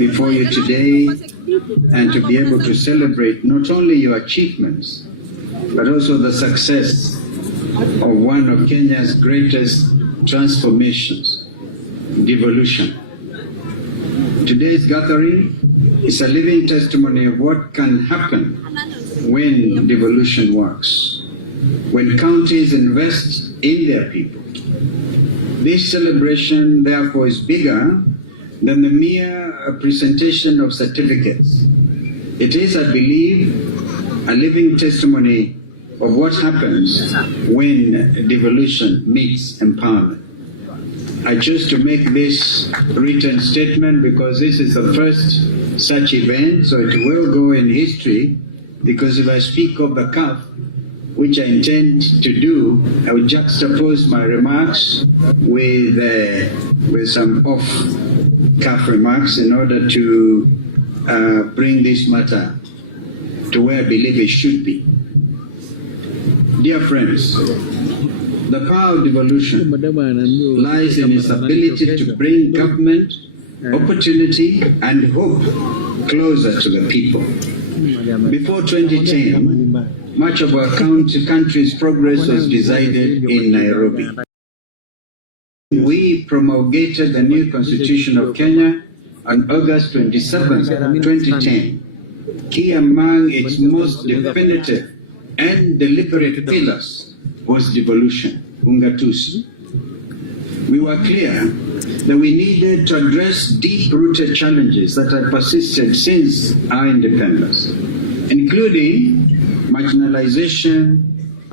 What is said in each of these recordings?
before you today and to be able to celebrate not only your achievements, but also the success of one of Kenya's greatest transformations, devolution. Today's gathering is a living testimony of what can happen when devolution works, when counties invest in their people. This celebration, therefore, is bigger than the mere presentation of certificates. It is, I believe, a living testimony of what happens when devolution meets empowerment. I choose to make this written statement because this is the first such event, so it will go in history, because if I speak off the cuff, which I intend to do, I will juxtapose my remarks with some off-cuff remarks in order to bring this matter to where I believe it should be. Dear friends, the power of devolution lies in its ability to bring government, opportunity, and hope closer to the people. Before 2010, much of our country's progress was decided in Nairobi. We promulgated the new Constitution of Kenya on August 27, 2010. Key among its most definitive and deliberate pillars was devolution, ungatuzi. We were clear that we needed to address deep-rooted challenges that had persisted since our independence, including marginalization,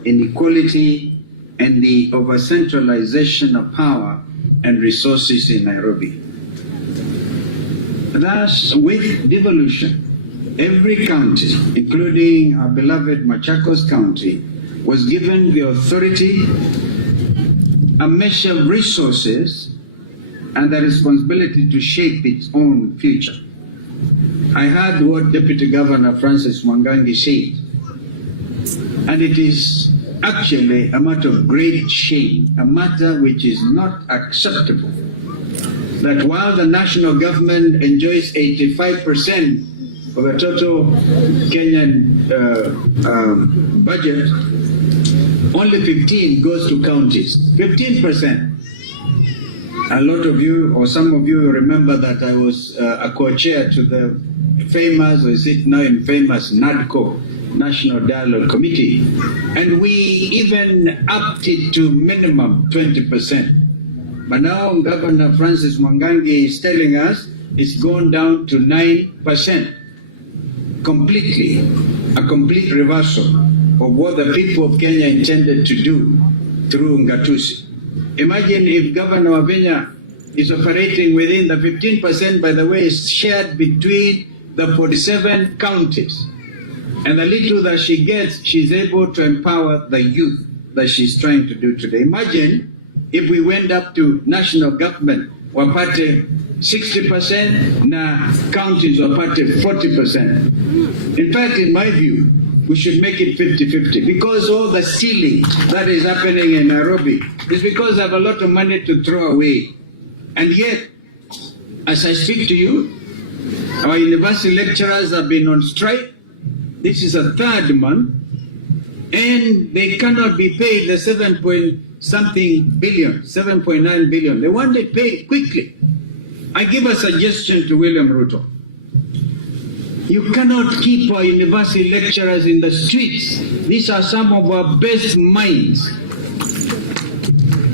inequality, and the over-centralization of power and resources in Nairobi. Thus, with devolution, every county, including our beloved Machakos County, was given the authority, a measure of resources, and the responsibility to shape its own future. I heard what Deputy Governor Francis Mwangangi said, and it is actually a matter of great shame, a matter which is not acceptable, that while the national government enjoys 85% of the total Kenyan budget, only 15 goes to counties. 15%. A lot of you, or some of you, remember that I was a co-chair to the famous, or is it now infamous, NADCO, National Dialogue Committee, and we even upped it to minimum 20%. But now Governor Francis Mwangangi is telling us it's gone down to 9%. Completely, a complete reversal of what the people of Kenya intended to do through Ngatusi. Imagine if Governor Wavenya is operating within the 15%, by the way, is shared between the 47 counties. And the little that she gets, she's able to empower the youth that she's trying to do today. Imagine if we went up to national government, wapate 60%, na counties wapate 40%. In fact, in my view, we should make it 50-50, because all the stealing that is happening in Nairobi is because they have a lot of money to throw away. And yet, as I speak to you, our university lecturers have been on strike. This is a third month, and they cannot be paid the 7.9 billion. They want it paid quickly. I give a suggestion to William Ruto. You cannot keep our university lecturers in the streets. These are some of our best minds.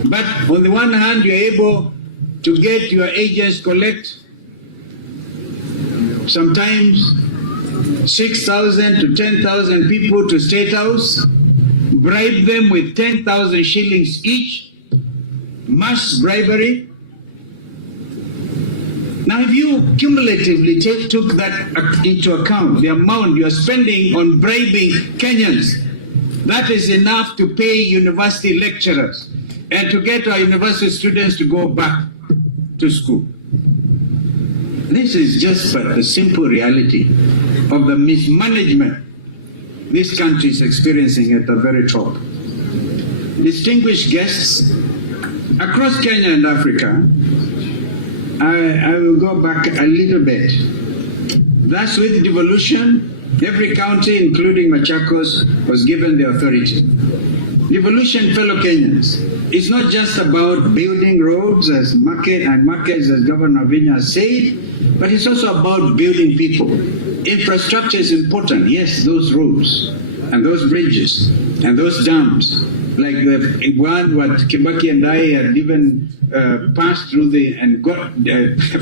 But on the one hand, you're able to get your agents collect sometimes 6,000 to 10,000 people to State House, bribe them with 10,000 shillings each, mass bribery. Now, if you cumulatively took that into account, the amount you are spending on bribing Kenyans, that is enough to pay university lecturers and to get our university students to go back to school. This is just but the simple reality of the mismanagement this country is experiencing at the very top. Distinguished guests, across Kenya and Africa, I will go back a little bit. Thus, with devolution, every county, including Machakos, was given the authority. Devolution, fellow Kenyans, is not just about building roads as markets, as Governor Vinya said, but it's also about building people. Infrastructure is important. Yes, those roads and those bridges and those dams, like the one what Kibaki and I had even passed through and got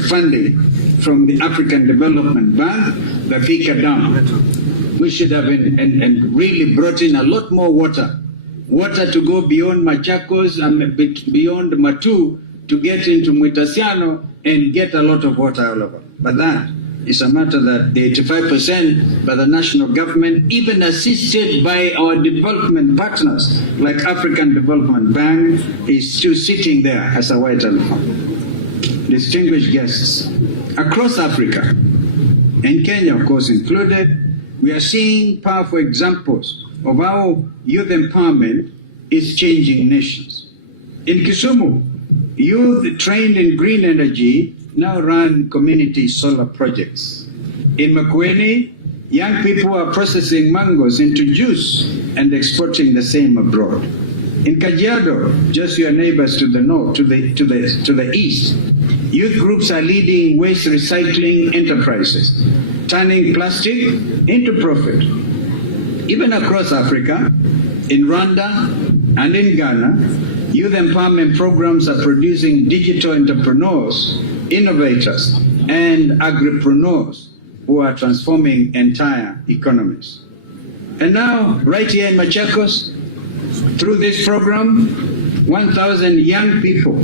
funding from the African Development Bank, the Fika Dam. We should have and really brought in a lot more water to go beyond Machakos and beyond Matu to get into Mwitasiano and get a lot of water all over. But that is a matter that the 85% by the national government, even assisted by our development partners like African Development Bank, is still sitting there as a white elephant. Distinguished guests, across Africa, and Kenya of course included, we are seeing powerful examples of how youth empowerment is changing nations. In Kisumu, youth trained in green energy now run community solar projects. In Makueni, young people are processing mangoes into juice and exporting the same abroad. In Kajiado, just your neighbors to the north, to the east, youth groups are leading waste recycling enterprises, turning plastic into profit. Even across Africa, in Rwanda and in Ghana, youth empowerment programs are producing digital entrepreneurs, innovators, and agripreneurs who are transforming entire economies. And now, right here in Machakos, through this program, 1,000 young people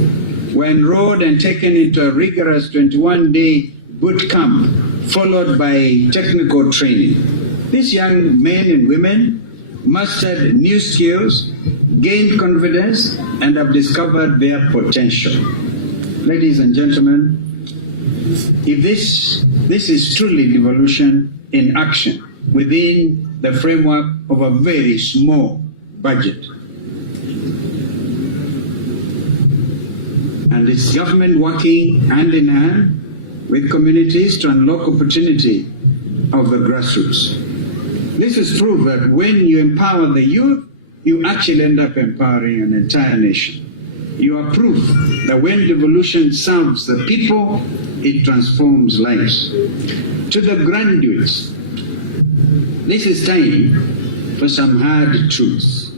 were enrolled and taken into a rigorous 21-day boot camp, followed by technical training. These young men and women mastered new skills, gained confidence, and have discovered their potential. Ladies and gentlemen, if this is truly devolution in action within the framework of a very small budget. And it's government working hand in hand with communities to unlock opportunity of the grassroots. This is proof that when you empower the youth, you actually end up empowering an entire nation. You are proof that when devolution serves the people, it transforms lives. To the graduates, this is time for some hard truths.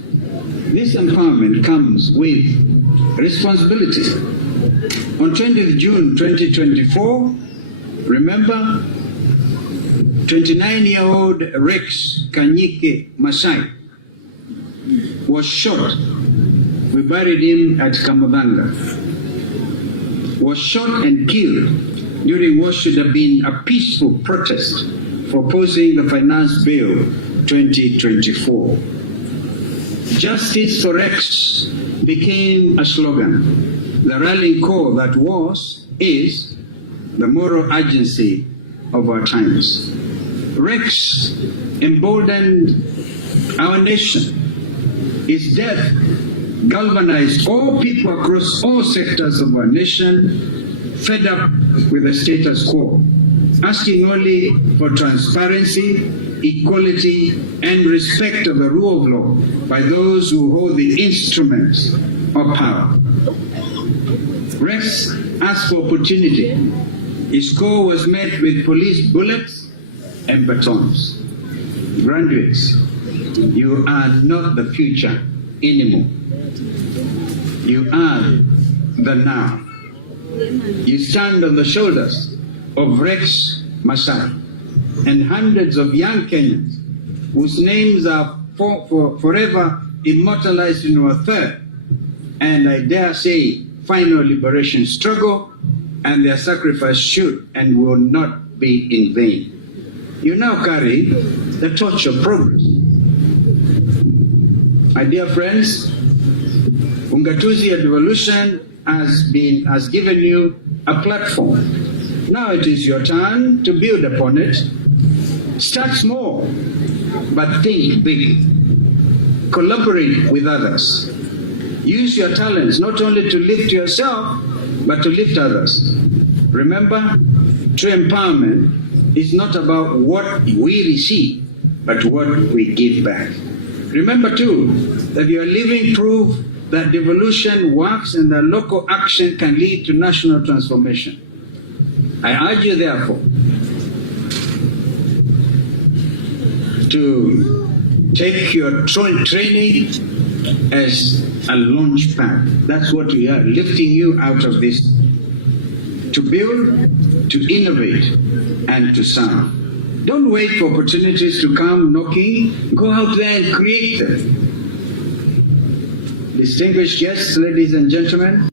This empowerment comes with responsibility. On 20th June 2024, remember, 29-year-old Rex Kanyike Masai was shot. We buried him at Kamudanga. Was shot and killed during what should have been a peaceful protest for opposing the Finance Bill 2024. Justice for Rex became a slogan, the rallying call that is the moral urgency of our times. Rex emboldened our nation. His death galvanized all people across all sectors of our nation, fed up with the status quo, asking only for transparency, equality, and respect of the rule of law by those who hold the instruments of power. Rex asked for opportunity. His call was met with police bullets and batons. Graduates, you are not the future anymore. You are the now. You stand on the shoulders of Rex Masai and hundreds of young Kenyans whose names are forever immortalized in our third, and I dare say, final liberation struggle, and their sacrifice should and will not be in vain. You now carry the torch of progress. My dear friends, Ungatuzi Devolution has given you a platform. Now it is your turn to build upon it. Start small, but think big. Collaborate with others. Use your talents not only to lift yourself, but to lift others. Remember, true empowerment is not about what we receive, but what we give back. Remember too, that you are living proof that devolution works and that local action can lead to national transformation. I urge you, therefore, to take your training as a launch pad. That's what we are, lifting you out of this, to build, to innovate, and to serve. Don't wait for opportunities to come knocking. Go out there and create them. Distinguished guests, ladies and gentlemen,